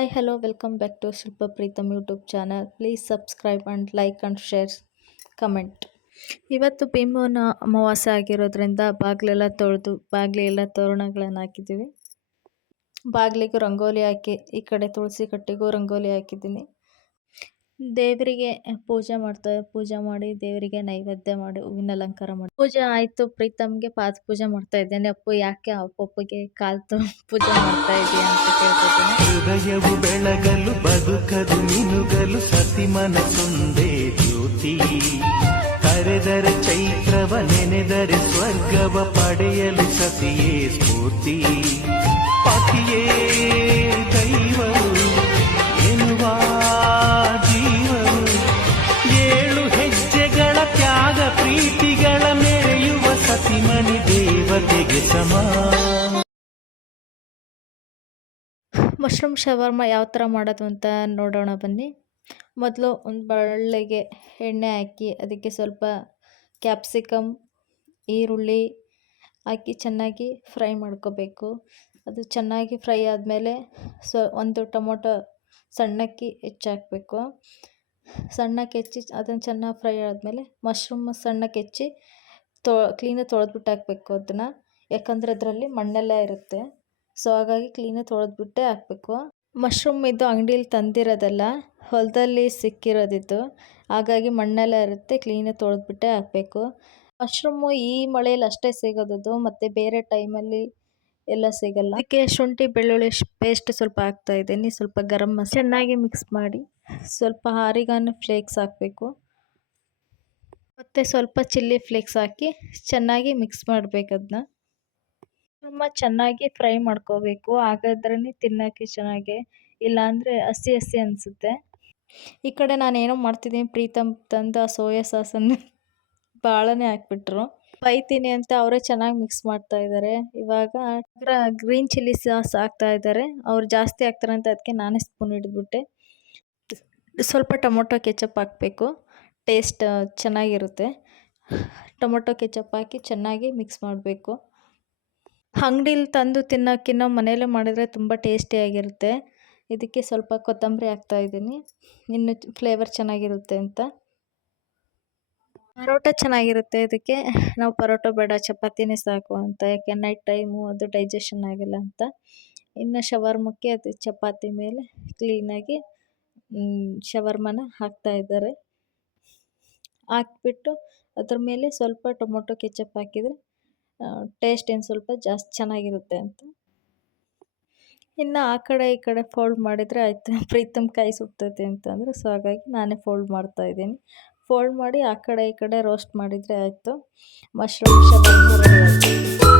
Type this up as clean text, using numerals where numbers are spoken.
Hi, hello, welcome back to Shilpa Preetham YouTube channel. Please subscribe and like and share, comment. ಇವತ್ತು ಭೀಮನ ಅಮಾವಾಸ್ಯೆ ಆಗಿರೋದ್ರಿಂದ ಬಾಗಿಲೆಲ್ಲ ತೊಳೆದು ಬಾಗಿಲೆಲ್ಲ ತೋರಣಗಳನ್ನು ಹಾಕಿದ್ದೀವಿ. ಬಾಗಿಲಿಗೂ ರಂಗೋಲಿ ಹಾಕಿ ಈ ಕಡೆ ತುಳಸಿ ಕಟ್ಟೆಗೂ ರಂಗೋಲಿ ಹಾಕಿದ್ದೀನಿ. ದೇವರಿಗೆ ಪೂಜೆ ಮಾಡಿ ದೇವರಿಗೆ ನೈವೇದ್ಯ ಮಾಡಿ ಹೂವಿನ ಅಲಂಕಾರ ಮಾಡಿ ಪೂಜೆ ಆಯಿತು. ಪ್ರೀತಮ್ಗೆ ಪಾದ ಪೂಜೆ ಮಾಡ್ತಾ ಇದ್ದೇನೆ. ಅಪ್ಪು ಯಾಕೆ ಅಪ್ಪಗೆ ಕಾಲ್ತು ಪೂಜೆ ಮಾಡ್ತಾ ಇದೆಯಾ ಅಂತ ಕೇಳ್ತಿದ್ದೀನಿ. ಹೃದಯವು ಬೆಳಗಲು ಬದುಕದು ಮಿನುಗಲು ಸತಿ ಮನಸೊಂದೇ ಜ್ಯೋತಿ ಕರೆದರೆ ಚೈತ್ರವ ನೆನೆದರೆ ಸ್ವರ್ಗವ ಪಡೆಯಲು ಸತಿಯೇ ಸ್ಫೂರ್ತಿ ಪತಿಯೇ ದೈವವು ಎನ್ನುವ ಜೀವವು ಏಳು ಹೆಜ್ಜೆಗಳ ತ್ಯಾಗ ಪ್ರೀತಿಗಳ ಮೆರೆಯುವ ಸತಿಮನಿ ದೇವತೆಗೆ ಸಮ. ಮಶ್ರೂಮ್ ಶವರ್ಮ ಯಾವ ಥರ ಮಾಡೋದು ಅಂತ ನೋಡೋಣ ಬನ್ನಿ. ಮೊದಲು ಒಂದು ಬಳ್ಳಿಗೆ ಎಣ್ಣೆ ಹಾಕಿ ಅದಕ್ಕೆ ಸ್ವಲ್ಪ ಕ್ಯಾಪ್ಸಿಕಮ್ ಈರುಳ್ಳಿ ಹಾಕಿ ಚೆನ್ನಾಗಿ ಫ್ರೈ ಮಾಡ್ಕೋಬೇಕು. ಅದು ಚೆನ್ನಾಗಿ ಫ್ರೈ ಆದಮೇಲೆ ಒಂದು ಟೊಮೊಟೊ ಸಣ್ಣಕ್ಕೆ ಹೆಚ್ಚಾಕಬೇಕು. ಸಣ್ಣಕ್ಕೆ ಹೆಚ್ಚಿ ಅದನ್ನು ಚೆನ್ನಾಗಿ ಫ್ರೈ ಆದಮೇಲೆ ಮಶ್ರೂಮ್ ಸಣ್ಣಕ್ಕೆ ಹೆಚ್ಚಿ ಕ್ಲೀನಾಗಿ ತೊಳೆದ್ಬಿಟ್ಟು ಹಾಕಬೇಕು ಅದನ್ನು. ಯಾಕಂದರೆ ಅದರಲ್ಲಿ ಮಣ್ಣೆಲ್ಲ ಇರುತ್ತೆ. ಸೊ ಹಾಗಾಗಿ ಕ್ಲೀನಾಗಿ ತೊಳೆದ್ಬಿಟ್ಟೆ ಹಾಕಬೇಕು. ಮಶ್ರೂಮ್ ಇದು ಅಂಗಡೀಲಿ ತಂದಿರೋದಲ್ಲ, ಹೊಲದಲ್ಲಿ ಸಿಕ್ಕಿರೋದಿತ್ತು. ಹಾಗಾಗಿ ಮಣ್ಣೆಲ್ಲ ಇರುತ್ತೆ, ಕ್ಲೀನಾಗಿ ತೊಳೆದ್ಬಿಟ್ಟೆ ಹಾಕಬೇಕು. ಮಶ್ರೂಮು ಈ ಮಳೆಯಲ್ಲಿ ಅಷ್ಟೇ ಸಿಗೋದು, ಮತ್ತು ಬೇರೆ ಟೈಮಲ್ಲಿ ಎಲ್ಲ ಸಿಗಲ್ಲ. ಅದಕ್ಕೆ ಶುಂಠಿ ಬೆಳ್ಳುಳ್ಳಿ ಪೇಸ್ಟ್ ಸ್ವಲ್ಪ ಹಾಕ್ತಾ ಇದ್ದೀನಿ. ಸ್ವಲ್ಪ ಗರಂ ಮಸಾಲೆ ಚೆನ್ನಾಗಿ ಮಿಕ್ಸ್ ಮಾಡಿ ಸ್ವಲ್ಪ ಆರಿಗಾನೋ ಫ್ಲೇಕ್ಸ್ ಹಾಕಬೇಕು ಮತ್ತು ಸ್ವಲ್ಪ ಚಿಲ್ಲಿ ಫ್ಲೇಕ್ಸ್ ಹಾಕಿ ಚೆನ್ನಾಗಿ ಮಿಕ್ಸ್ ಮಾಡಬೇಕು. ಅದನ್ನ ತುಂಬ ಚೆನ್ನಾಗಿ ಫ್ರೈ ಮಾಡ್ಕೋಬೇಕು. ಹಾಗಾದ್ರೇ ತಿನ್ನೋಕ್ಕೆ ಚೆನ್ನಾಗಿ, ಇಲ್ಲಾಂದರೆ ಹಸಿ ಹಸಿ ಅನಿಸುತ್ತೆ. ಈ ಕಡೆ ನಾನೇನೋ ಮಾಡ್ತಿದ್ದೀನಿ, ಪ್ರೀತಮ್ ತಂದು ಆ ಸೋಯಾ ಸಾಸನ್ನು ಭಾಳನೇ ಹಾಕ್ಬಿಟ್ರು. ಬೈತೀನಿ ಅಂತ ಅವರೇ ಚೆನ್ನಾಗಿ ಮಿಕ್ಸ್ ಮಾಡ್ತಾ ಇದ್ದಾರೆ. ಇವಾಗ ಗ್ರೀನ್ ಚಿಲ್ಲಿ ಸಾಸ್ ಹಾಕ್ತಾ ಇದ್ದಾರೆ. ಅವ್ರು ಜಾಸ್ತಿ ಹಾಕ್ತಾರೆ ಅಂತ ಅದಕ್ಕೆ ನಾನೇ ಸ್ಪೂನ್ ಹಿಡಿದ್ಬಿಟ್ಟೆ. ಸ್ವಲ್ಪ ಟೊಮೊಟೊ ಕೆಚಪ್ ಹಾಕಬೇಕು, ಟೇಸ್ಟ್ ಚೆನ್ನಾಗಿರುತ್ತೆ. ಟೊಮೊಟೊ ಕೆಚಪ್ ಹಾಕಿ ಚೆನ್ನಾಗಿ ಮಿಕ್ಸ್ ಮಾಡಬೇಕು. ಅಂಗಡೀಲಿ ತಂದು ತಿನ್ನೋಕ್ಕಿಂತ ಮನೆಯಲ್ಲೇ ಮಾಡಿದರೆ ತುಂಬ ಟೇಸ್ಟಿಯಾಗಿರುತ್ತೆ. ಇದಕ್ಕೆ ಸ್ವಲ್ಪ ಕೊತ್ತಂಬರಿ ಹಾಕ್ತಾಯಿದ್ದೀನಿ, ಇನ್ನು ಫ್ಲೇವರ್ ಚೆನ್ನಾಗಿರುತ್ತೆ ಅಂತ. ಪರೋಟ ಚೆನ್ನಾಗಿರುತ್ತೆ ಇದಕ್ಕೆ. ನಾವು ಪರೋಟ ಬೇಡ, ಚಪಾತಿನೇ ಸಾಕು ಅಂತ, ಯಾಕೆ ನೈಟ್ ಟೈಮು ಅದು ಡೈಜೆಷನ್ ಆಗಿಲ್ಲ ಅಂತ. ಇನ್ನು ಶವರ್ಮಕ್ಕೆ ಅದು ಚಪಾತಿ ಮೇಲೆ ಕ್ಲೀನಾಗಿ ಶವರ್ಮನ ಹಾಕ್ತಾಯಿದ್ದಾರೆ. ಹಾಕ್ಬಿಟ್ಟು ಅದ್ರ ಮೇಲೆ ಸ್ವಲ್ಪ ಟೊಮೊಟೊ ಕೆಚಪ್ ಹಾಕಿದರೆ ಟೇಸ್ಟ್ ಏನು ಸ್ವಲ್ಪ ಜಾಸ್ತಿ ಚೆನ್ನಾಗಿರುತ್ತೆ ಅಂತ. ಇನ್ನು ಆ ಕಡೆ ಈ ಕಡೆ ಫೋಲ್ಡ್ ಮಾಡಿದರೆ ಆಯಿತು. ಪ್ರೀತಮ್ ಕೈ ಸುಡ್ತೈತೆ ಅಂತಂದರೆ, ಸೊ ಹಾಗಾಗಿ ನಾನೇ ಫೋಲ್ಡ್ ಮಾಡ್ತಾಯಿದ್ದೀನಿ. ಫೋಲ್ಡ್ ಮಾಡಿ ಆ ಕಡೆ ಈ ಕಡೆ ರೋಸ್ಟ್ ಮಾಡಿದರೆ ಆಯಿತು. ಮಶ್ರೂಮ್ ಶವರ್ಮ ರೆಡಿ ಆಯಿತು.